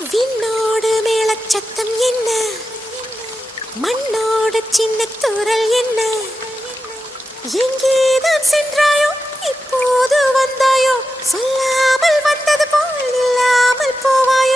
விண்ணோடு மேளச்சத்தம் என்ன, மண்ணோடு சின்ன தூரல் என்ன, எங்கேதான் சென்றாயோ இப்போது வந்தாயோ, சொல்லாமல் வந்தது போல் இல்லாமல் போவாய்.